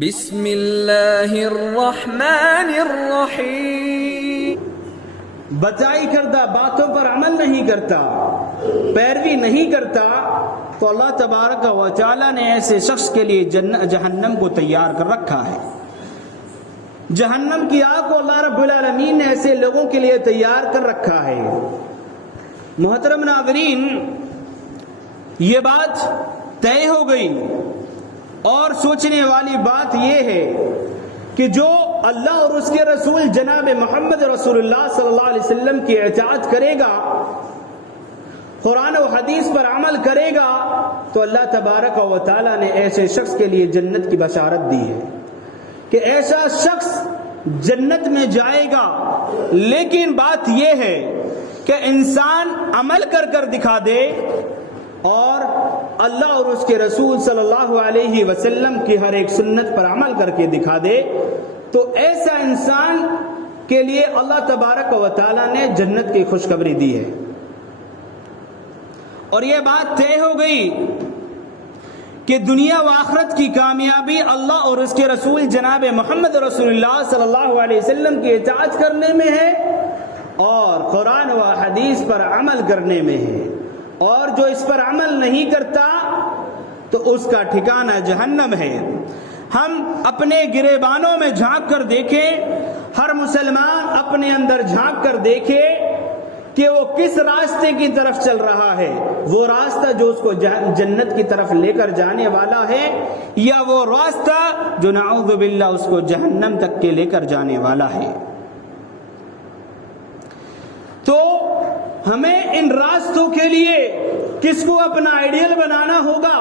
بسم اللہ الرحمن الرحیم۔ بتائی کردہ باتوں پر عمل نہیں کرتا، پیروی نہیں کرتا، تو اللہ تبارک و تعالی نے ایسے شخص کے لیے جہنم کو تیار کر رکھا ہے۔ جہنم کی آگ کو اللہ رب العالمین نے ایسے لوگوں کے لیے تیار کر رکھا ہے۔ محترم ناظرین، یہ بات طے ہو گئی اور سوچنے والی بات یہ ہے کہ جو اللہ اور اس کے رسول جناب محمد رسول اللہ صلی اللہ علیہ وسلم کی اطاعت کرے گا، قرآن و حدیث پر عمل کرے گا، تو اللہ تبارک و تعالی نے ایسے شخص کے لیے جنت کی بشارت دی ہے کہ ایسا شخص جنت میں جائے گا۔ لیکن بات یہ ہے کہ انسان عمل کر دکھا دے اور اللہ اور اس کے رسول صلی اللہ علیہ وسلم کی ہر ایک سنت پر عمل کر کے دکھا دے، تو ایسا انسان کے لیے اللہ تبارک و تعالی نے جنت کی خوشخبری دی ہے۔ اور یہ بات طے ہو گئی کہ دنیا و آخرت کی کامیابی اللہ اور اس کے رسول جناب محمد رسول اللہ صلی اللہ علیہ وسلم کی اطاعت کرنے میں ہے اور قرآن و حدیث پر عمل کرنے میں ہے، اور جو اس پر عمل نہیں کرتا تو اس کا ٹھکانہ جہنم ہے۔ ہم اپنے گریبانوں میں جھانک کر دیکھیں، ہر مسلمان اپنے اندر جھانک کر دیکھے کہ وہ کس راستے کی طرف چل رہا ہے، وہ راستہ جو اس کو جنت کی طرف لے کر جانے والا ہے، یا وہ راستہ جو نعوذ باللہ اس کو جہنم تک کے لے کر جانے والا ہے۔ تو ہمیں ان راستوں کے لیے کس کو اپنا آئیڈیل بنانا ہوگا؟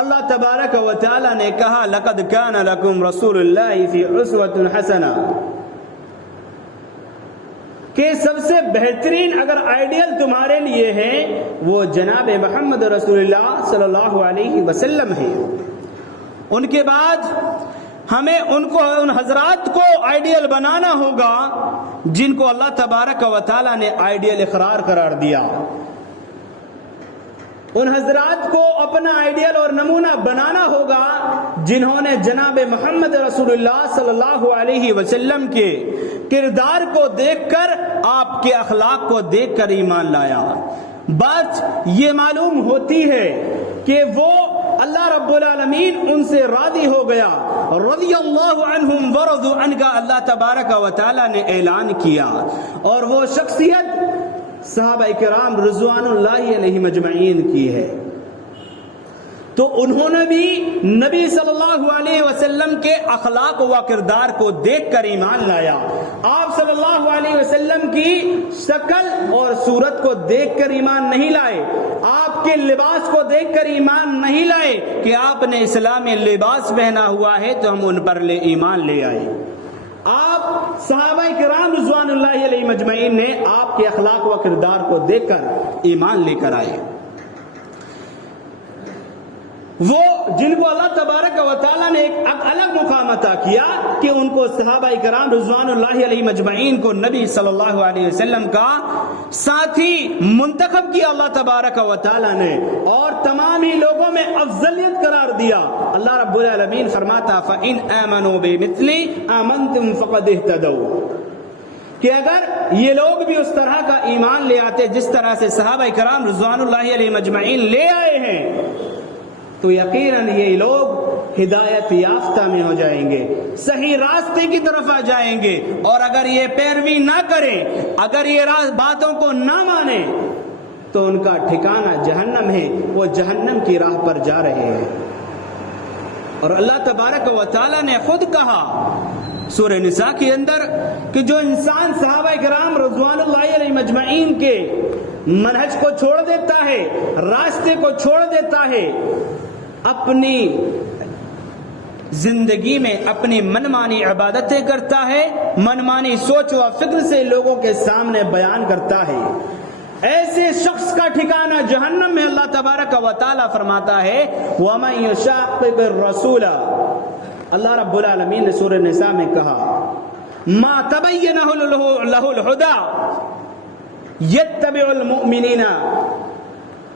اللہ تبارک و تعالی نے کہا لَقَدْ كَانَ لَكُمْ رَسُولُ اللَّهِ فِي أُسْوَةٌ حَسَنَةٌ کہ سب سے بہترین اگر آئیڈیل تمہارے لیے ہے وہ جناب محمد رسول اللہ صلی اللہ علیہ وسلم ہے۔ ان کے بعد ہمیں ان حضرات کو آئیڈیل بنانا ہوگا جن کو اللہ تبارک و تعالی نے آئیڈیل اقرار قرار دیا۔ ان حضرات کو اپنا آئیڈیل اور نمونہ بنانا ہوگا جنہوں نے جناب محمد رسول اللہ صلی اللہ علیہ وسلم کے کردار کو دیکھ کر، آپ کے اخلاق کو دیکھ کر ایمان لایا۔ بات یہ معلوم ہوتی ہے کہ وہ اللہ رب العالمین ان سے راضی ہو گیا، رضی اللہ عنہم ورضوا عنہ کا اللہ تبارک و تعالی نے اعلان کیا، اور وہ شخصیت صحابہ کرام رضوان اللہ علیہ مجمعین کی ہے۔ تو انہوں نے بھی نبی صلی اللہ علیہ وسلم کے اخلاق و کردار کو دیکھ کر ایمان لایا۔ آپ صلی اللہ علیہ وسلم کی شکل اور صورت کو دیکھ کر ایمان نہیں لائے، آپ کے لباس کو دیکھ کر ایمان نہیں لائے کہ آپ نے اسلامی لباس پہنا ہوا ہے تو ہم ان پر ایمان لے آئے۔ آپ صحابہ کرام رضوان اللہ علیہ مجمعین نے آپ کے اخلاق و کردار کو دیکھ کر ایمان لے کر آئے۔ وہ جن کو اللہ تبارک و تعالیٰ نے ایک الگ مقام عطا کیا کہ ان کو صحابہ کرام رضوان اللہ علیہ مجمعین کو نبی صلی اللہ علیہ وسلم کا ساتھی منتخب کیا اللہ تبارک و تعالیٰ نے، اور تمام ہی لوگوں میں افضلیت قرار دیا۔ اللہ رب العالمین فرماتا فَإِنْ آمَنُوا بِمِثْلِ آمَنْتُمْ فَقَدْ اهْتَدَوْا کہ اگر یہ لوگ بھی اس طرح کا ایمان لے آتے جس طرح سے صحابہ کرام رضوان اللہ علیہ مجمعین لے آئے ہیں، تو یقیناً یہ لوگ ہدایت یافتہ میں ہو جائیں گے، صحیح راستے کی طرف آ جائیں گے۔ اور اگر یہ پیروی نہ کریں، اگر یہ باتوں کو نہ مانیں، تو ان کا ٹھکانہ جہنم ہے، وہ جہنم کی راہ پر جا رہے ہیں۔ اور اللہ تبارک و تعالی نے خود کہا سورہ نساء کے اندر کہ جو انسان صحابہ کرام رضوان اللہ علیہ مجمعین کے منہج کو چھوڑ دیتا ہے، راستے کو چھوڑ دیتا ہے، اپنی زندگی میں اپنی منمانی عبادتیں کرتا ہے، منمانی سوچ و فکر سے لوگوں کے سامنے بیان کرتا ہے، ایسے شخص کا ٹھکانہ جہنم میں۔ اللہ تبارک و تعالی فرماتا ہے وَمَن يُشَاقِقِ الرَّسُولَ، اللہ رب العالمین نے سورہ نساء میں کہا مَا تَبَيَّنَ لَهُ الْهُدَى يَتَّبِعُ الْمُؤْمِنِينَ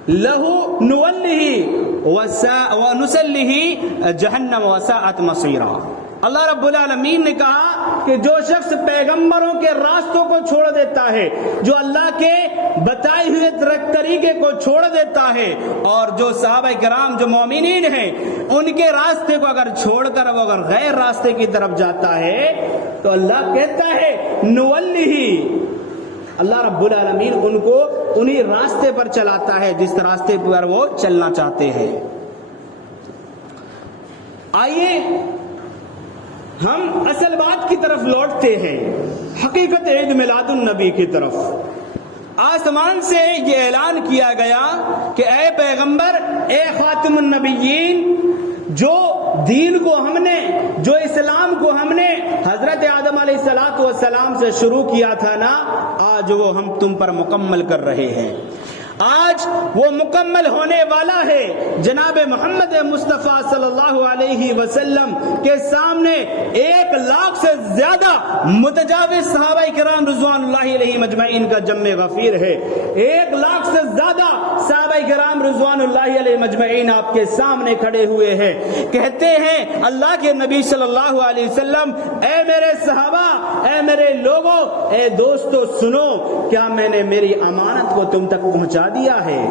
لَهُ نُوَلِّهِ وَنُسَلِّهِ جَهَنَّمَ وَسَاءَتْ مَصِيرًا۔ اللہ رب العالمین نے کہا کہ جو شخص پیغمبروں کے راستوں کو چھوڑ دیتا ہے، جو اللہ کے بتائے ہوئے طریقے کو چھوڑ دیتا ہے، اور جو صحابہ کرام جو مومنین ہیں ان کے راستے کو اگر چھوڑ کر وہ اگر غیر راستے کی طرف جاتا ہے تو اللہ کہتا ہے نولہی، اللہ رب العالمین ان کو انہی راستے پر چلاتا ہے جس راستے پر وہ چلنا چاہتے ہیں۔ آئیے ہم اصل بات کی طرف لوٹتے ہیں، حقیقت عید میلاد النبی کی طرف۔ آسمان سے یہ اعلان کیا گیا کہ اے پیغمبر، اے خاتم النبیین، جو دین کو ہم نے، جو اسلام کو ہم نے حضرت آدم علیہ السلام سے شروع کیا تھا نا، آج وہ ہم تم پر مکمل کر رہے ہیں۔ آج وہ مکمل ہونے والا ہے۔ جناب محمد مصطفیٰ صلی اللہ علیہ وسلم کے سامنے 1 لاکھ سے زیادہ متجاوز صحابہ کرام رضوان اللہ علیہ مجمعین کا جمع غفیر ہے۔ 1 لاکھ سے زیادہ صحابہ کرام رضوان اللہ علیہ مجمعین آپ کے سامنے کھڑے ہوئے ہیں، کہتے ہیں اللہ کے نبی صلی اللہ علیہ وسلم، اے میرے صحابہ، اے میرے لوگوں، اے دوستو، سنو، کیا میں نے میری امانت کو تم تک پہنچا دیا ہے؟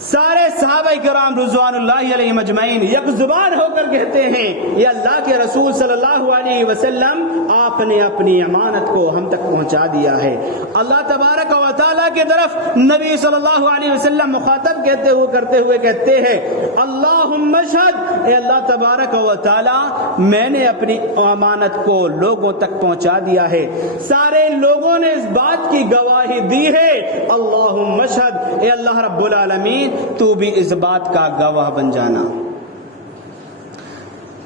سارے صحابہ کرام رضوان اللہ علیہ مجمعین یک زبان ہو کر کہتے ہیں یا اللہ کے رسول صلی اللہ علیہ وسلم، آپ نے اپنی امانت کو ہم تک پہنچا دیا ہے۔ اللہ تبارک و تعالیٰ کی طرف نبی صلی اللہ علیہ وسلم مخاطب کرتے ہوئے کہتے ہیں اللہم اشہد، اے اللہ تبارک و تعالیٰ، میں نے اپنی امانت کو لوگوں تک پہنچا دیا ہے۔ سارے لوگوں نے اس بات کی گواہی دی ہے، اللہم اشہد، اے اللہ رب العالمین تو بھی اس بات کا گواہ بن جانا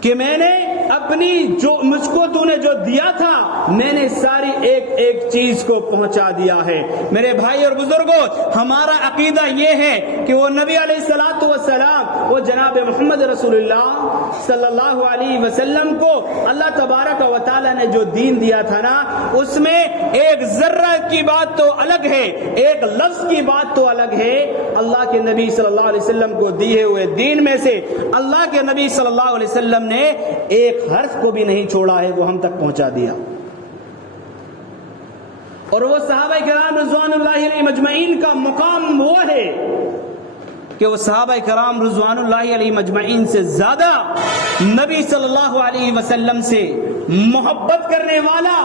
کہ میں نے اپنی جو مجھ کو تو نے جو دیا تھا، میں نے ساری ایک ایک چیز کو پہنچا دیا ہے۔ میرے بھائی اور بزرگوں، ہمارا عقیدہ یہ ہے کہ وہ نبی علیہ الصلوۃ والسلام، وہ جناب محمد رسول اللہ صلی اللہ علیہ وسلم کو اللہ تبارک و تعالی نے جو دین دیا تھا نا، اس میں ایک ذرہ کی بات تو الگ ہے، ایک لفظ کی بات تو الگ ہے۔ اللہ کے نبی صلی اللہ علیہ وسلم کو دیے ہوئے دین میں سے اللہ کے نبی صلی اللہ علیہ وسلم نے ایک حرف کو بھی نہیں چھوڑا ہے، وہ ہم تک پہنچا دیا۔ اور وہ صحابہ کرام رضوان اللہ علیہ مجمعین کا مقام وہ ہے کہ وہ صحابہ کرام رضوان اللہ علیہ مجمعین سے زیادہ نبی صلی اللہ علیہ وسلم سے محبت کرنے والا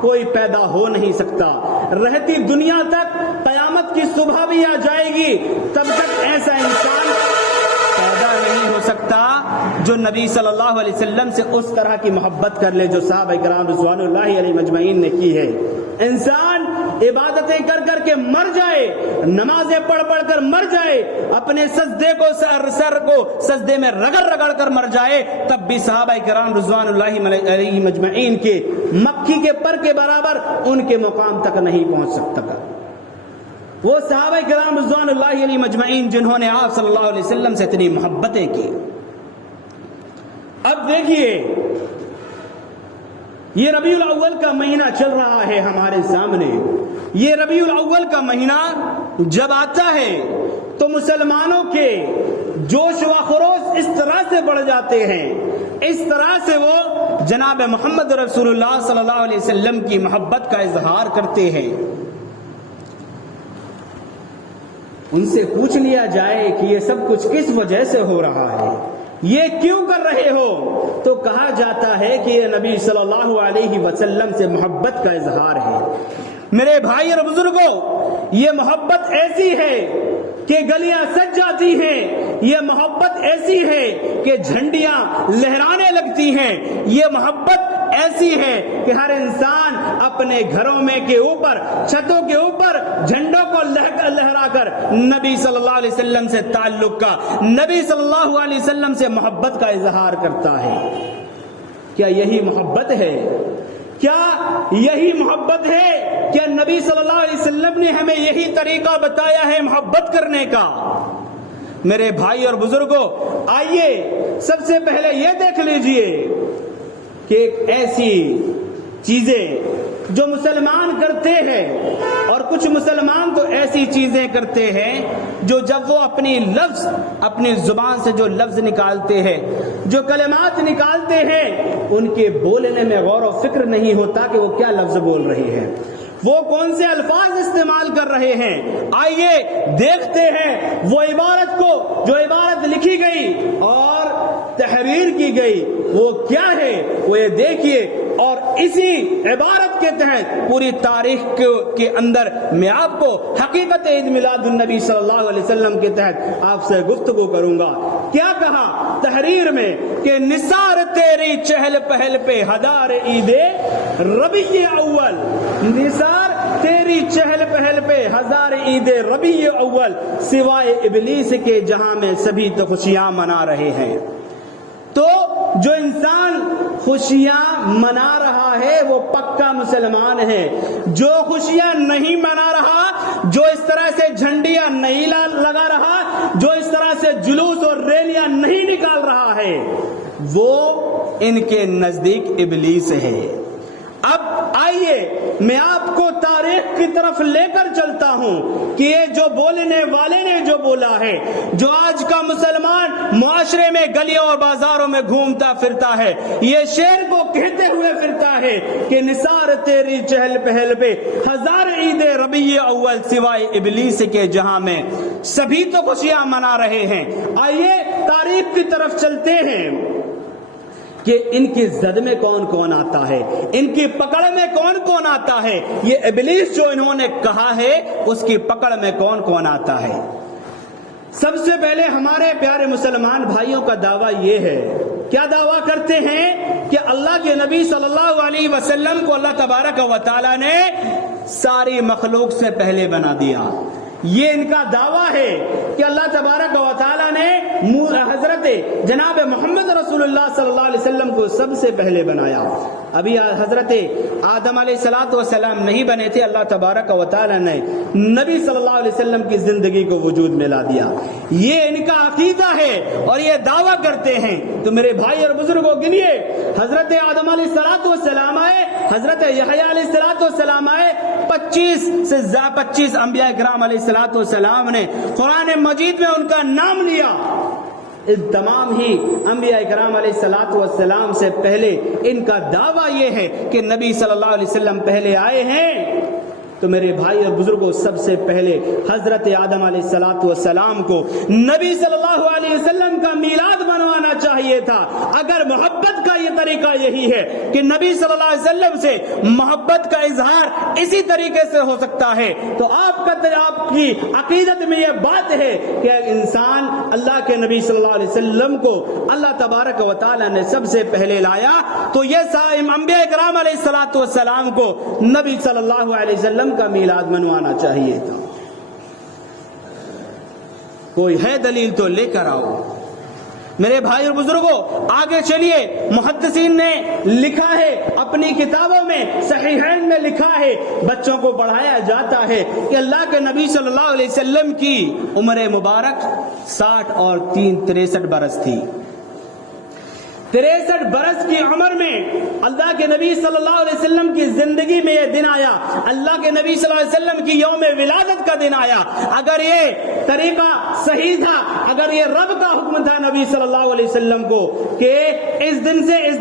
کوئی پیدا ہو نہیں سکتا۔ رہتی دنیا تک، قیامت کی صبح بھی آ جائے گی، تب تک ایسا انسان پیدا نہیں ہو سکتا جو نبی صلی اللہ علیہ وسلم سے اس طرح کی محبت کر لے جو صحابہ کرام رضوان اللہ علیہ مجمعین نے کی ہے۔ انسان عبادتیں کر کر کے مر جائے، نمازیں پڑھ پڑھ کر مر جائے، اپنے سجدے کو سر کو سجدے میں رگڑ رگڑ کر مر جائے، تب بھی صحابہ کرام رضوان اللہ علیہ مجمعین کے مکھی کے پر کے برابر ان کے مقام تک نہیں پہنچ سکتا۔ وہ صحابہ کرام رضوان اللہ علیہ مجمعین جنہوں نے آپ صلی اللہ علیہ وسلم سے اتنی محبتیں کی۔ اب دیکھیے، یہ ربیع الاول کا مہینہ چل رہا ہے ہمارے سامنے۔ یہ ربیع الاول کا مہینہ جب آتا ہے تو مسلمانوں کے جوش و خروش اس طرح سے بڑھ جاتے ہیں، اس طرح سے وہ جناب محمد رسول اللہ صلی اللہ علیہ وسلم کی محبت کا اظہار کرتے ہیں۔ ان سے پوچھ لیا جائے کہ یہ سب کچھ کس وجہ سے ہو رہا ہے، یہ کیوں کر رہے ہو، تو کہا جاتا ہے کہ یہ نبی صلی اللہ علیہ وسلم سے محبت کا اظہار ہے۔ میرے بھائی اور بزرگوں، یہ محبت ایسی ہے کہ گلیاں سج جاتی ہیں، یہ محبت ایسی ہے کہ جھنڈیاں لہرانے لگتی ہیں، یہ محبت ایسی ہے کہ ہر انسان اپنے گھروں میں کے اوپر، چھتوں کے اوپر جھنڈوں کو لہرا کر نبی صلی اللہ علیہ وسلم سے تعلق کا، نبی صلی اللہ علیہ وسلم سے محبت کا اظہار کرتا ہے۔ کیا یہی محبت ہے؟ کیا یہی محبت ہے؟ کیا نبی صلی اللہ علیہ وسلم نے ہمیں یہی طریقہ بتایا ہے محبت کرنے کا؟ میرے بھائی اور بزرگوں، آئیے سب سے پہلے یہ دیکھ لیجئے کہ ایک ایسی چیزیں جو مسلمان کرتے ہیں، اور کچھ مسلمان تو ایسی چیزیں کرتے ہیں جو جب وہ اپنی لفظ، اپنی زبان سے جو لفظ نکالتے ہیں، جو کلمات نکالتے ہیں، ان کے بولنے میں غور و فکر نہیں ہوتا کہ وہ کیا لفظ بول رہے ہیں، وہ کون سے الفاظ استعمال کر رہے ہیں۔ آئیے دیکھتے ہیں وہ عبارت کو، جو عبارت لکھی گئی اور تحریر کی گئی، وہ کیا ہے، وہ یہ دیکھیے، اور اسی عبارت کے تحت پوری تاریخ کے اندر میں آپ کو حقیقت عید میلاد النبی صلی اللہ علیہ وسلم کے تحت آپ سے گفتگو کروں گا۔ کیا کہا تحریر میں کہ نثار تیری چہل پہل پہ ہزار عید ربیع اول، نثار تیری چہل پہل پہ ہزار عید ربیع اول، سوائے ابلیس کے جہاں میں سبھی تو خوشیاں منا رہے ہیں۔ تو جو انسان خوشیاں منا رہا ہے وہ پکا مسلمان ہے، جو خوشیاں نہیں منا رہا، جو اس طرح سے جھنڈیاں نہیں لگا رہا، جو اس طرح سے جلوس اور ریلیاں نہیں نکال رہا ہے، وہ ان کے نزدیک ابلیس ہے۔ اب آئیے میں آپ کو تاریخ کی طرف لے کر چلتا ہوں کہ یہ جو بولنے والے نے جو بولا ہے، جو آج کا مسلمان معاشرے میں گلیوں اور بازاروں میں گھومتا پھرتا ہے، یہ شعر کو کہتے ہوئے پھرتا ہے کہ نثار تیری چہل پہل پہ ہزار عید ربیع اول، سوائے ابلیس کے جہاں میں سبھی تو خوشیاں منا رہے ہیں۔ آئیے تاریخ کی طرف چلتے ہیں کہ ان کی زد میں کون کون آتا ہے، ان کی پکڑ میں کون کون آتا ہے، یہ ابلیس جو انہوں نے کہا ہے اس کی پکڑ میں کون کون آتا ہے۔ سب سے پہلے ہمارے پیارے مسلمان بھائیوں کا دعویٰ یہ ہے، کیا دعویٰ کرتے ہیں کہ اللہ کے نبی صلی اللہ علیہ وسلم کو اللہ تبارک و تعالی نے ساری مخلوق سے پہلے بنا دیا۔ یہ ان کا دعویٰ ہے کہ اللہ تبارک و تعالی نے حضرت جناب محمد رسول اللہ صلی اللہ علیہ وسلم کو سب سے پہلے بنایا۔ ابھی حضرت آدم علیہ السلام نہیں بنے تھے، اللہ تبارک و تعالی نے نبی صلی اللہ علیہ وسلم کی زندگی کو وجود میں لا دیا۔ یہ ان کا عقیدہ ہے اور یہ دعویٰ کرتے ہیں۔ تو میرے بھائی اور بزرگوں گنیے، حضرت آدم علیہ السلام آئے، حضرت یحییٰ علیہ السلام آئے، 25 انبیاء کرام علیہ السلام نے قرآن مجید میں ان کا نام لیا۔ اس تمام ہی انبیاء کرام علیہ السلام سے پہلے ان کا دعویٰ یہ ہے کہ نبی صلی اللہ علیہ وسلم پہلے آئے ہیں۔ تو میرے بھائی اور بزرگوں، سب سے پہلے حضرت آدم علیہ السلام کو نبی صلی اللہ علیہ وسلم کا میلاد منوانا چاہیے تھا۔ اگر محبت کا یہ طریقہ یہی ہے کہ نبی صلی اللہ علیہ وسلم سے محبت کا اظہار اسی طریقے سے ہو سکتا ہے، تو آپ کی عقیدت میں یہ بات ہے کہ انسان اللہ کے نبی صلی اللہ علیہ وسلم کو اللہ تبارک و تعالی نے سب سے پہلے لایا، تو یہ انبیاء کرام علیہ السلام کو نبی صلی اللہ علیہ وسلم کا میلاد منوانا چاہیے تھا۔ کوئی ہے دلیل تو لے کر آؤ۔ میرے بھائی اور بزرگوں، آگے چلیے، محدثین نے لکھا ہے اپنی کتابوں میں، صحیحین میں لکھا ہے، بچوں کو پڑھایا جاتا ہے کہ اللہ کے نبی صلی اللہ علیہ وسلم کی عمر مبارک 60 اور 63 برس تھی۔ 63 برس کی عمر میں اللہ کے نبی صلی اللہ علیہ وسلم کی زندگی میں یہ دن آیا، اللہ کے نبی صلی اللہ علیہ وسلم کی یوم ولادت کا دن آیا۔ اگر یہ طریقہ صحیح تھا، اگر یہ رب کا حکم تھا نبی صلی اللہ علیہ وسلم کو کہ اس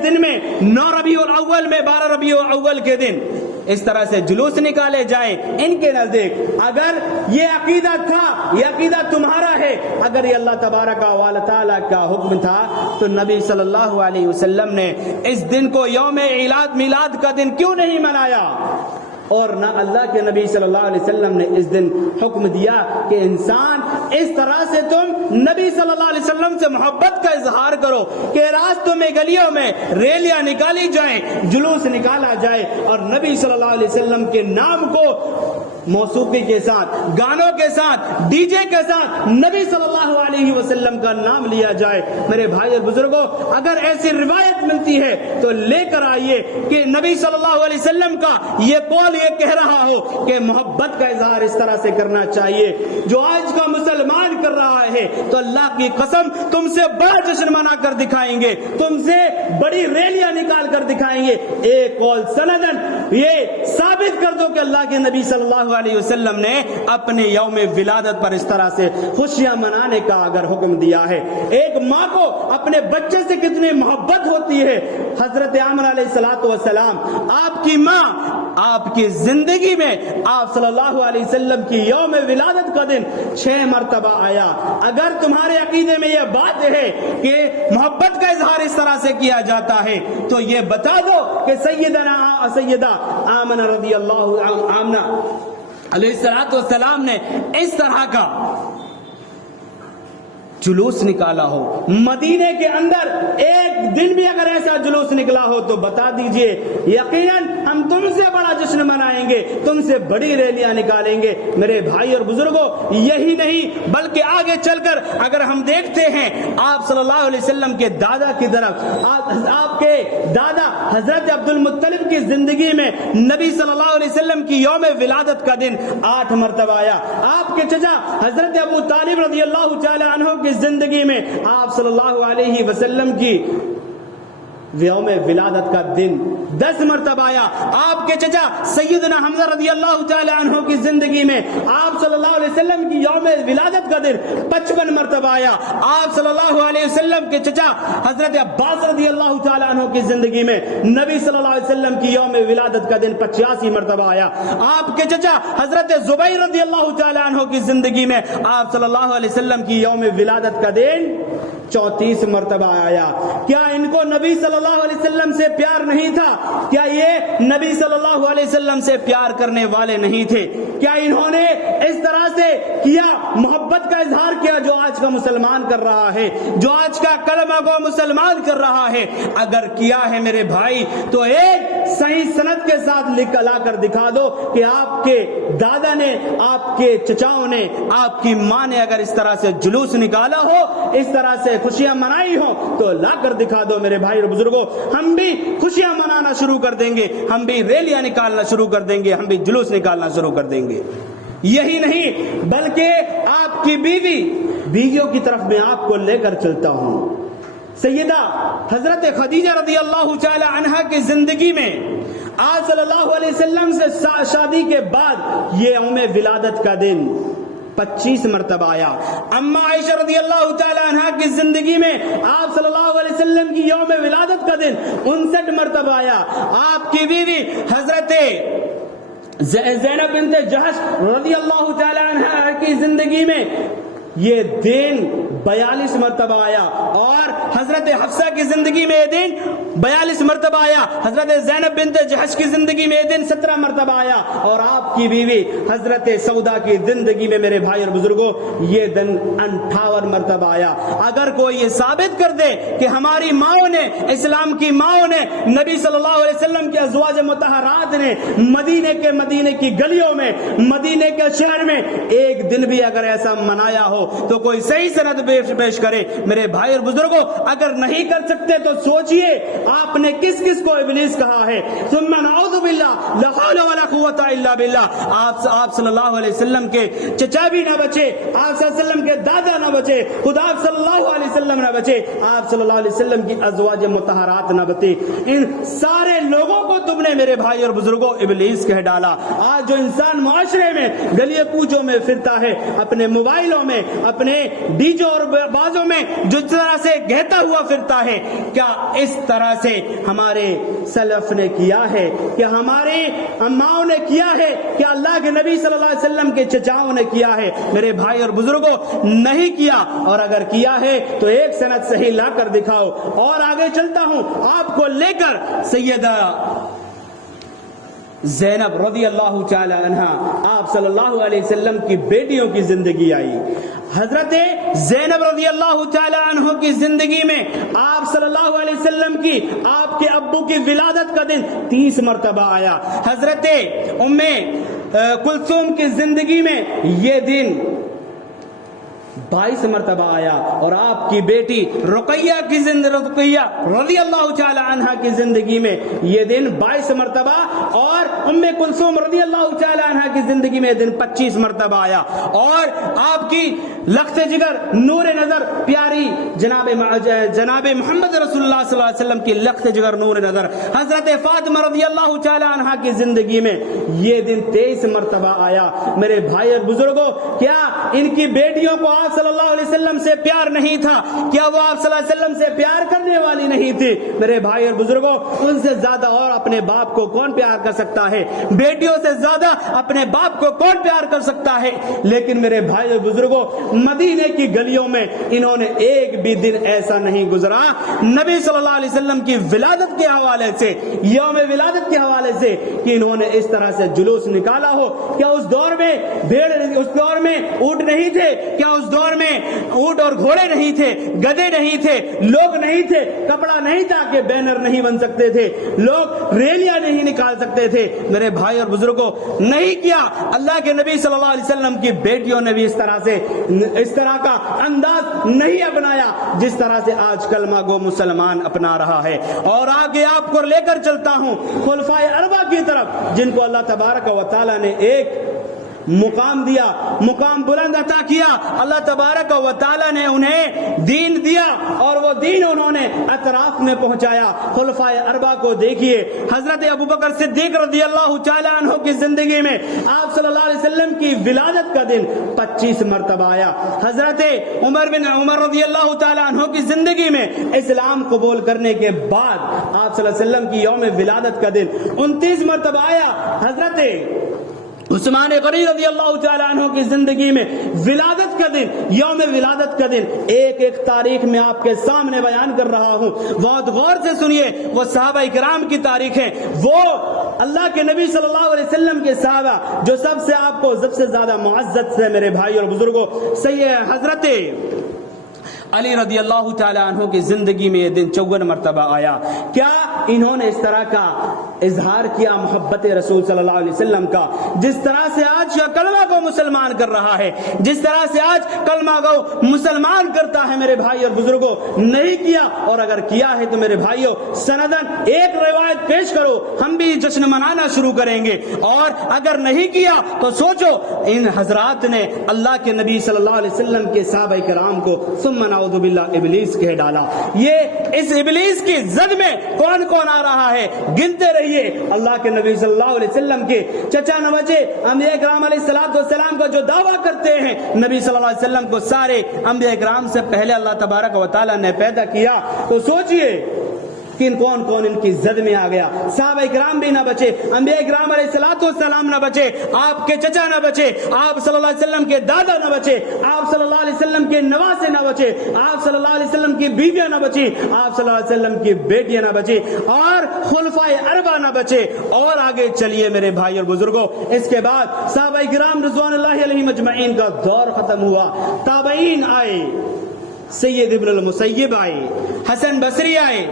دن میں 9 ربیع الاول میں 12 ربیع الاول کے دن اس طرح سے جلوس نکالے جائیں، ان کے نزدیک اگر یہ عقیدہ تھا، یہ عقیدہ تمہارا ہے، اگر یہ اللہ تبارک و تعالی کا حکم تھا تو نبی صلی اللہ علیہ وسلم نے اس دن کو یوم میلاد کا دن کیوں نہیں منایا؟ اور نہ اللہ کے نبی صلی اللہ علیہ وسلم نے اس دن حکم دیا کہ انسان اس طرح سے تم نبی صلی اللہ علیہ وسلم سے محبت کا اظہار کرو کہ راستوں میں گلیوں میں ریلیاں نکالی جائیں، جلوس نکالا جائے اور نبی صلی اللہ علیہ وسلم کے نام کو موسیقی کے ساتھ، گانوں کے ساتھ، ڈی جے کے ساتھ نبی صلی اللہ علیہ وسلم کا نام لیا جائے۔ میرے بھائی اور بزرگوں، اگر ایسی روایت ملتی ہے تو لے کر آئیے کہ نبی صلی اللہ علیہ وسلم کا یہ قول یہ کہہ رہا ہو کہ محبت کا اظہار اس طرح سے کرنا چاہیے۔ جو آج کا مسلمان مسلمان کر رہا ہے تو اللہ کی قسم تم سے بڑا جشن منا کر دکھائیں گے، تم سے بڑی ریلیاں نکال کر دکھائیں گے۔ ایک قول سندن یہ ثابت کر دو کہ اللہ کے نبی صلی اللہ علیہ وسلم نے اپنے یوم ولادت پر اس طرح سے خوشیاں منانے کا اگر حکم دیا ہے۔ ایک ماں کو اپنے بچے سے کتنی محبت ہوتی ہے۔ حضرت آمنہ علیہ السلام آپ کی ماں آپ کی زندگی میں آپ صلی اللہ علیہ وسلم کی یوم ولادت کا دن 6 مرتبہ آیا۔ اگر تمہارے عقیدے میں یہ بات ہے کہ محبت کا اظہار اس طرح سے کیا جاتا ہے تو یہ بتا دو کہ سیدہ آمنہ رضی اللہ عنہ علیہ السلام نے اس طرح کا جلوس نکالا ہو، مدینے کے اندر ایک دن بھی اگر ایسا جلوس نکلا ہو تو بتا دیجئے، یقیناً ہم تم سے بڑا جشن منائیں گے، تم سے بڑی ریلیاں نکالیں گے۔ میرے بھائی اور بزرگوں، یہی نہیں بلکہ آگے چل کر اگر ہم دیکھتے ہیں آپ صلی اللہ علیہ وسلم کے دادا کی طرف، آپ کے دادا حضرت عبد المطلب کی زندگی میں نبی صلی اللہ علیہ وسلم کی یوم ولادت کا دن 8 مرتبہ آیا۔ آپ کے چچا حضرت ابو طالب رضی اللہ تعالی عنہ کی زندگی میں آپ صلی اللہ علیہ وسلم کی یوم ولادت کا دن 10 مرتبہ آیا۔ آپ کے چچا سیدنا حمزہ رضی اللہ تعالی عنہ کی زندگی میں آپ صلی اللہ علیہ وسلم کی یوم ولادت کا دن 55 مرتبہ آیا۔ آپ صلی اللہ علیہ وسلم کے چچا حضرت عباس رضی اللہ تعالی عنہ کی زندگی میں نبی صلی اللہ علیہ وسلم کی یوم ولادت کا دن 85 مرتبہ آیا۔ آپ کے چچا حضرت زبیر رضی اللہ تعالی عنہ کی زندگی میں آپ صلی اللہ علیہ وسلم کی یوم ولادت کا دن 34 مرتبہ آیا۔ کیا ان کو نبی صلی اللہ علیہ وسلم سے پیار نہیں تھا؟ کیا یہ نبی صلی اللہ علیہ وسلم سے پیار کرنے والے نہیں تھے؟ کیا انہوں نے اس طرح سے کیا، محبت کا اظہار کیا جو آج کا مسلمان کر رہا ہے، جو آج کا کلمہ گو مسلمان کر رہا ہے؟ اگر کیا ہے میرے بھائی تو ایک صحیح سند کے ساتھ لا کر دکھا دو کہ آپ کے دادا نے، آپ کے چچاؤں نے، آپ کی ماں نے اگر اس طرح سے جلوس نکالا ہو، اس طرح سے خوشیاں منائی ہو تو لا کر دکھا دو میرے بھائی اور بزرگوں۔ ہم بھی خوشیاں منانا شروع کر دیں گے، ہم بھی ریلیاں نکالنا شروع کر دیں گے، ہم بھی جلوس نکالنا شروع کر دیں گے۔ یہی نہیں بلکہ آپ کی بیویوں کی طرف میں آپ کو لے کر چلتا ہوں۔ سیدہ حضرت خدیجہ رضی اللہ تعالی عنہا کی زندگی میں آپ صلی اللہ علیہ وسلم سے شادی کے بعد یہ یوم ولادت کا دن 25 مرتبہ آیا۔ اما عائشہ رضی اللہ تعالی عنہا کی زندگی میں آپ صلی اللہ علیہ وسلم کی یوم ولادت کا دن 59 مرتبہ آیا۔ آپ کی بیوی حضرت زینب بنت جحش رضی اللہ تعالی عنہا کی زندگی میں یہ دن 42 مرتبہ آیا، اور حضرت حفصہ کی زندگی میں یہ دن 42 مرتبہ آیا۔ حضرت زینب بنت جحش کی زندگی میں یہ دن 17 مرتبہ آیا، اور آپ کی بیوی حضرت سودا کی زندگی میں میرے بھائی اور بزرگوں یہ دن 58 مرتبہ آیا۔ اگر کوئی یہ ثابت کر دے کہ ہماری ماؤں نے، اسلام کی ماؤں نے، نبی صلی اللہ علیہ وسلم کے ازواج مطہرات نے مدینے کی گلیوں میں، مدینے کے شہر میں ایک دن بھی اگر ایسا منایا ہو تو کوئی صحیح سند پیش کرے۔ میرے بھائی اور بزرگوں، اگر نہیں کر سکتے تو سوچئے آپ نے کس کس کو ابلیس کہا ہے۔ ثم نعوذ باللہ، لا حول ولا قوت الا باللہ۔ آپ صلی اللہ علیہ وسلم کے چچا بھی نہ بچے، آپ صلی اللہ علیہ وسلم کے دادا نہ بچے، خدا آپ صلی اللہ علیہ وسلم نہ بچے، آپ صلی اللہ علیہ وسلم کی ازواج مطہرات نہ بچے۔ ان سارے لوگوں کو تم نے میرے بھائی اور بزرگوں ابلیس کہہ ڈالا۔ آج جو انسان معاشرے میں گلیے کوچوں میں پھرتا ہے، اپنے موبائلوں میں، اپنے ڈیجو اور بازوں میں جس طرح سے گہتا ہوا پھرتا ہے، کیا اس طرح سے ہمارے سلف نے کیا ہے؟ کیا ہماری اماؤں نے کیا ہے؟ کیا اللہ کے نبی صلی اللہ علیہ وسلم کے چچاؤں نے کیا ہے؟ میرے بھائی اور بزرگوں، نہیں کیا، اور اگر کیا ہے تو ایک سند صحیح لا کر دکھاؤ۔ اور آگے چلتا ہوں آپ کو لے کر سیدہ زینب رضی اللہ تعالی عنہا، آپ صلی اللہ علیہ وسلم کی بیٹیوں کی زندگی آئی۔ حضرت زینب رضی اللہ تعالی عنہ کی زندگی میں آپ صلی اللہ علیہ وسلم کی، آپ کے ابو کی ولادت کا دن 30 مرتبہ آیا۔ حضرت ام کلثوم کی زندگی میں یہ دن 22 مرتبہ آیا، اور آپ کی بیٹی رقیہ رضی اللہ تعالی عنہا کی زندگی میں یہ دن 22 مرتبہ، اور ام کلثوم رضی اللہ تعالی عنہا کی زندگی میں یہ دن 25 مرتبہ آیا، اور آپ کی لخت جگر نور نظر پیاری جناب محمد رسول اللہ صلی اللہ علیہ وسلم کی لخت جگر نور نظر حضرت فاطمہ رضی اللہ تعالی عنہا کی زندگی میں یہ دن 23 مرتبہ آیا۔ میرے بھائی اور بزرگوں، کیا ان کی بیٹیوں کو آپ صلی اللہ علیہ وسلم سے پیار نہیں تھا؟ کیا وہ آپ صلی اللہ علیہ وسلم سے پیار کرنے والی نہیں تھی؟ میرے بھائی اور بزرگوں، ان سے زیادہ اور اپنے باپ کو کون پیار کر سکتا ہے؟ بیٹیوں سے زیادہ اپنے باپ کو کون پیار کر سکتا ہے؟ لیکن میرے بھائی اور بزرگوں، مدینے کی گلیوں میں انہوں نے ایک بھی دن ایسا نہیں گزرا نبی صلی اللہ علیہ وسلم کی ولادت کے حوالے سے، یوم ولادت کے حوالے سے، کہ انہوں نے اس طرح سے جلوس نکالا ہو۔ کیا اس دور میں اس دور میں اونٹ نہیں تھے؟ کیا اس دور میں اونٹ اور گھوڑے نہیں تھے؟ گدے نہیں تھے؟ لوگ نہیں تھے؟ کپڑا نہیں تھا کہ بینر نہیں بن سکتے تھے؟ لوگ ریلیاں نہیں نکال سکتے تھے؟ میرے بھائی اور بزرگوں، نہیں کیا۔ اللہ کے نبی صلی اللہ علیہ وسلم کی بیٹیوں نے بھی اس طرح کا انداز نہیں اپنایا جس طرح سے آج کلمہ گو مسلمان اپنا رہا ہے۔ اور آگے آپ کو لے کر چلتا ہوں خلفائے اربعہ کی طرف، جن کو اللہ تبارک و تعالی نے ایک مقام دیا، مقام بلند عطا کیا۔ اللہ تبارک و تعالی نے انہیں دین دیا، اور وہ دین انہوں نے اطراف میں پہنچایا۔ خلفائے اربعہ کو دیکھیے، حضرت ابوبکر صدیق رضی اللہ تعالی عنہ کی زندگی میں آپ صلی اللہ علیہ وسلم کی ولادت کا دن 25 مرتبہ آیا۔ حضرت عمر رضی اللہ تعالی عنہ کی زندگی میں اسلام قبول کرنے کے بعد آپ صلی اللہ علیہ وسلم کی یوم ولادت کا دن 29 مرتبہ آیا۔ حضرت عثمان غنی رضی اللہ تعالی عنہ کی زندگی میں ولادت کا دن، یوم ولادت کا دن، ایک ایک تاریخ میں آپ کے سامنے بیان کر رہا ہوں، بہت غور سے سنیے۔ وہ صحابہ کرام کی تاریخ ہے، وہ اللہ کے نبی صلی اللہ علیہ وسلم کے صحابہ جو سب سے آپ کو سب سے زیادہ معزز سے میرے بھائی اور بزرگوں، حضرت علی رضی اللہ تعالی عنہ کی زندگی میں یہ دن 54 مرتبہ آیا۔ کیا انہوں نے اس طرح کا اظہار کیا محبت رسول صلی اللہ علیہ وسلم کا جس طرح سے آج کا کلمہ کو مسلمان کر رہا ہے، جس طرح سے آج کلمہ کو مسلمان کرتا ہے؟ میرے بھائی اور بزرگوں، نہیں کیا۔ اور اگر کیا ہے تو میرے بھائیوں، سندن ایک روایت پیش کرو، ہم بھی جشن منانا شروع کریں گے۔ اور اگر نہیں کیا تو سوچو، ان حضرات نے اللہ کے نبی صلی اللہ علیہ وسلم کے صحابہ کرام کو ثم نعوذ باللہ ابلیس کہہ ڈالا۔ یہ اس ابلیس کی زد میں کون کون آ رہا ہے گنتے رہیے۔ اللہ کے نبی صلی اللہ علیہ وسلم کے چچا نوچے انبیاء کرام علیہ السلام کا جو دعویٰ کرتے ہیں، نبی صلی اللہ علیہ وسلم کو سارے انبیاء کرام سے پہلے اللہ تبارک و تعالی نے پیدا کیا، تو سوچئے کہ کون کون ان کی زد میں آ گیا۔ صحابہ کرام بھی نہ بچے، انبیاء کرام علیہ السلام نہ بچے، آپ کے چچا نہ بچے، آپ صلی اللہ علیہ وسلم کے دادا نہ بچے، آپ صلی اللہ علیہ وسلم کے نواسے نہ بچے، آپ صلی اللہ علیہ وسلم کی بیویاں نہ بچی، آپ صلی اللہ علیہ وسلم کی بیٹیاں نہ بچی، اور خلفائے اربعہ نہ بچے۔ اور آگے چلیے میرے بھائی اور بزرگوں، اس کے بعد صحابہ کرام رضوان اللہ علیہم اجمعین کا دور ختم ہوا، تابعین آئے، سید ابن المسیب آئے، حسن بصری آئے،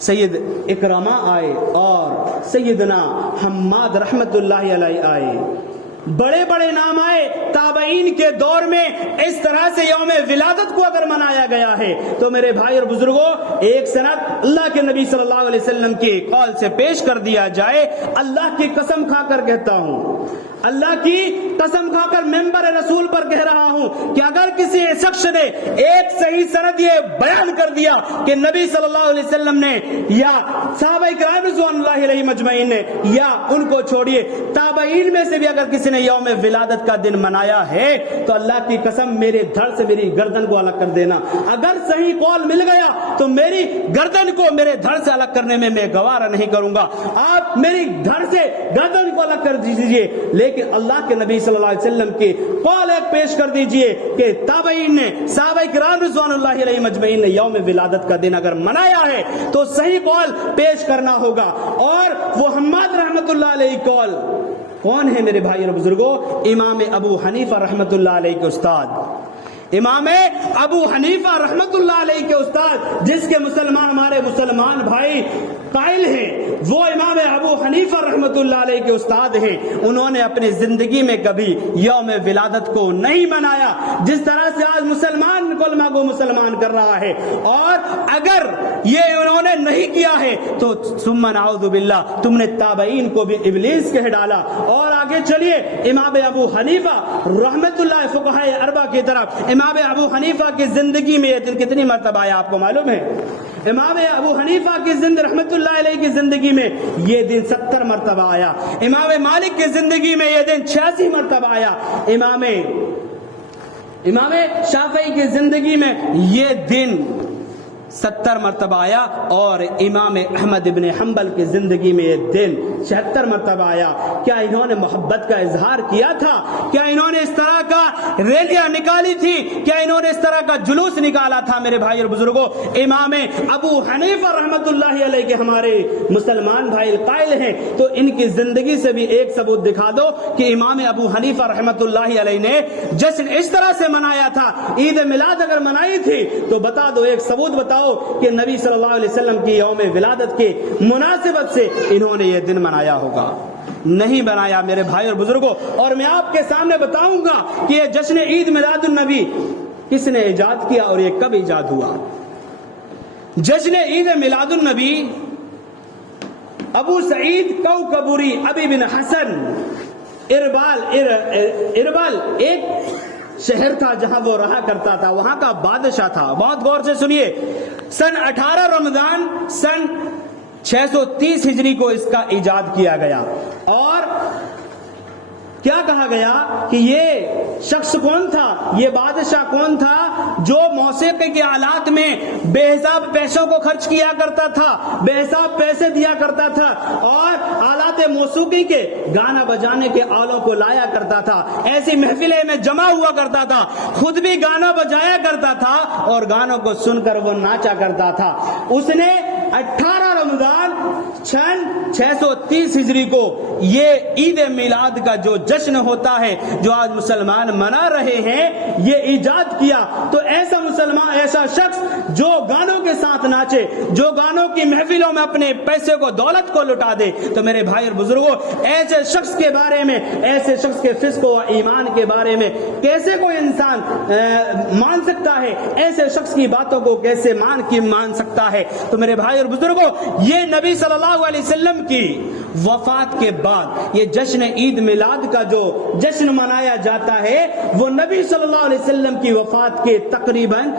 سید اکرامہ آئے، اور سیدنا حماد رحمت اللہ علیہ آئے۔ بڑے بڑے نام آئے تابعین کے دور میں۔ اس طرح سے یوم ولادت کو اگر منایا گیا ہے تو میرے بھائی اور بزرگوں، ایک سند اللہ کے نبی صلی اللہ علیہ وسلم کی قول سے پیش کر دیا جائے۔ اللہ کی قسم کھا کر کہتا ہوں، اللہ کی قسم کھا کر ممبر رسول پر کہہ رہا ہوں کہ اگر کسی شخص نے ایک صحیح سند یہ بیان کر دیا کہ نبی صلی اللہ علیہ وسلم نے یا صحابہ کرام رضوان اللہ علیہم اجمعین نے، یا ان کو چھوڑیے تابعین میں سے بھی اگر کسی نے یوم ولادت کا دن منایا ہے تو اللہ کی قسم میرے دھڑ سے میری گردن کو الگ کر دینا۔ اگر صحیح قول مل گیا تو میری گردن کو میرے دھڑ سے الگ کرنے میں میں گوارا نہیں کروں گا۔ آپ میری دھڑ سے گردن کو الگ کر دیجیے، لیکن اللہ کے نبی صلی اللہ علیہ وسلم کی قول ایک پیش کر دیجئے کہ تابعین نے، صحابہ کرام رضوان اللہ علیہم اجمعین نے یوم ولادت کا دن اگر منایا ہے تو صحیح قول پیش کرنا ہوگا۔ اور وہ حماد رحمت اللہ علیہ قول کون ہے میرے بھائی اور بزرگوں؟ امام ابو حنیفہ رحمت اللہ علیہ کے استاد امام ابو حنیفہ رحمت اللہ علیہ کے استاد، جس کے ہمارے مسلمان بھائی قائل ہیں، وہ امام ابو حنیفہ رحمت اللہ علیہ کے استاد ہیں، انہوں نے اپنی زندگی میں کبھی یوم ولادت کو نہیں منایا جس طرح سے آج مسلمان علماء کو مسلمان کر رہا ہے، اور اگر یہ انہوں نے نہیں کیا ہے تو ثم نعوذ باللہ تم نے تابعین کو بھی ابلیس کہہ ڈالا۔ اور آگے چلیے امام ابو حنیفہ رحمت اللہ فقہائے اربعہ کی طرف، امام ابو حنیفہ کی زندگی میں یہ دن کتنی مرتبہ آیا آپ کو معلوم ہے؟ امام ابو حنیفہ کی رحمت اللہ علیہ کی زندگی میں یہ دن 70 مرتبہ آیا، امام مالک کی زندگی میں یہ دن 86 مرتبہ آیا، امام شافعی کی زندگی میں یہ دن 70 مرتبہ آیا، اور امام احمد ابن حنبل کی زندگی میں یہ دن 76 مرتبہ آیا۔ کیا انہوں نے محبت کا اظہار کیا تھا؟ کیا انہوں نے اس طرح کا ریلیاں نکالی تھی؟ کیا انہوں نے اس طرح کا جلوس نکالا تھا؟ میرے بھائی اور بزرگوں، امام ابو حنیفہ رحمت اللہ علیہ کے ہمارے مسلمان بھائی قائل ہیں، تو ان کی زندگی سے بھی ایک ثبوت دکھا دو کہ امام ابو حنیفہ رحمت اللہ علیہ نے جشن اس طرح سے منایا تھا، عید میلاد اگر منائی تھی تو بتا دو، ایک ثبوت بتاؤ کہ نبی صلی اللہ علیہ وسلم کی یوم ولادت کے مناسبت سے انہوں نے یہ دن منایا ہوگا۔ نہیں بنایا میرے بھائی اور بزرگوں، اور میں آپ کے سامنے بتاؤں گا کہ یہ جشن عید میلاد النبی کس نے ایجاد کیا اور یہ کب ایجاد ہوا۔ جشن عید میلاد النبی ابو سعید کوکبوری ابی بن حسن اربال ایک شہر تھا جہاں وہ رہا کرتا تھا، وہاں کا بادشاہ تھا۔ بہت غور سے سنیے، سن 18 رمضان سن 630 ہجری کو اس کا ایجاد کیا گیا، اور کیا کہا گیا کہ یہ شخص کون تھا، یہ بادشاہ کون تھا جو موسیقی کے آلات میں بے حساب پیسوں کو خرچ کیا کرتا تھا، بے حساب پیسے دیا کرتا تھا، اور آلات موسیقی کے گانا بجانے کے آلوں کو لایا کرتا تھا، ایسی محفلیں میں جمع ہوا کرتا تھا، خود بھی گانا بجایا کرتا تھا اور گانوں کو سن کر وہ ناچا کرتا تھا۔ اس نے 18 رمضان 630 ہجری کو یہ عید میلاد کا جو جشن ہوتا ہے جو آج مسلمان منا رہے ہیں یہ ایجاد کیا۔ تو ایسا مسلمان، ایسا شخص جو گانوں کے ساتھ ناچے، جو گانوں کی محفلوں میں اپنے پیسے کو دولت کو لٹا دے، تو میرے بھائی اور بزرگوں ایسے شخص کے بارے میں، ایسے شخص کے فسق و ایمان کے بارے میں کیسے کوئی انسان مان سکتا ہے؟ ایسے شخص کی باتوں کو کیسے مان سکتا ہے؟ تو میرے بھائی اور بزرگوں، یہ نبی صلی اللہ علیہ وسلم کی وفات کے بعد یہ جشن عید میلاد کا جو جشن منایا جاتا ہے وہ نبی صلی اللہ علیہ وسلم کی وفات کے تقریباً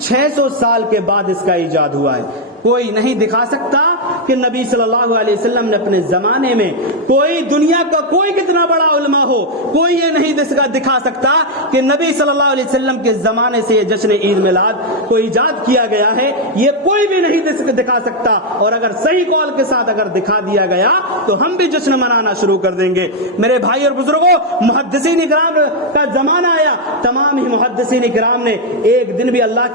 600 سال کے بعد اس کا ایجاد ہوا ہے۔ کوئی نہیں دکھا سکتا کہ نبی صلی اللہ علیہ وسلم نے اپنے زمانے میں، کوئی دنیا کا کوئی کتنا بڑا علماء ہو، کوئی یہ نہیں دکھا سکتا کہ نبی صلی اللہ علیہ وسلم کے زمانے سے یہ جشن عید میلاد کو ایجاد کیا گیا ہے، یہ کوئی بھی نہیں دکھا سکتا۔ اور اگر صحیح قول کے ساتھ اگر دکھا دیا گیا تو ہم بھی جشن منانا شروع کر دیں گے۔ میرے بھائی اور بزرگوں، محدثین کرام کا زمانہ آیا، تمام ہی محدثین کرام نے ایک دن بھی اللہ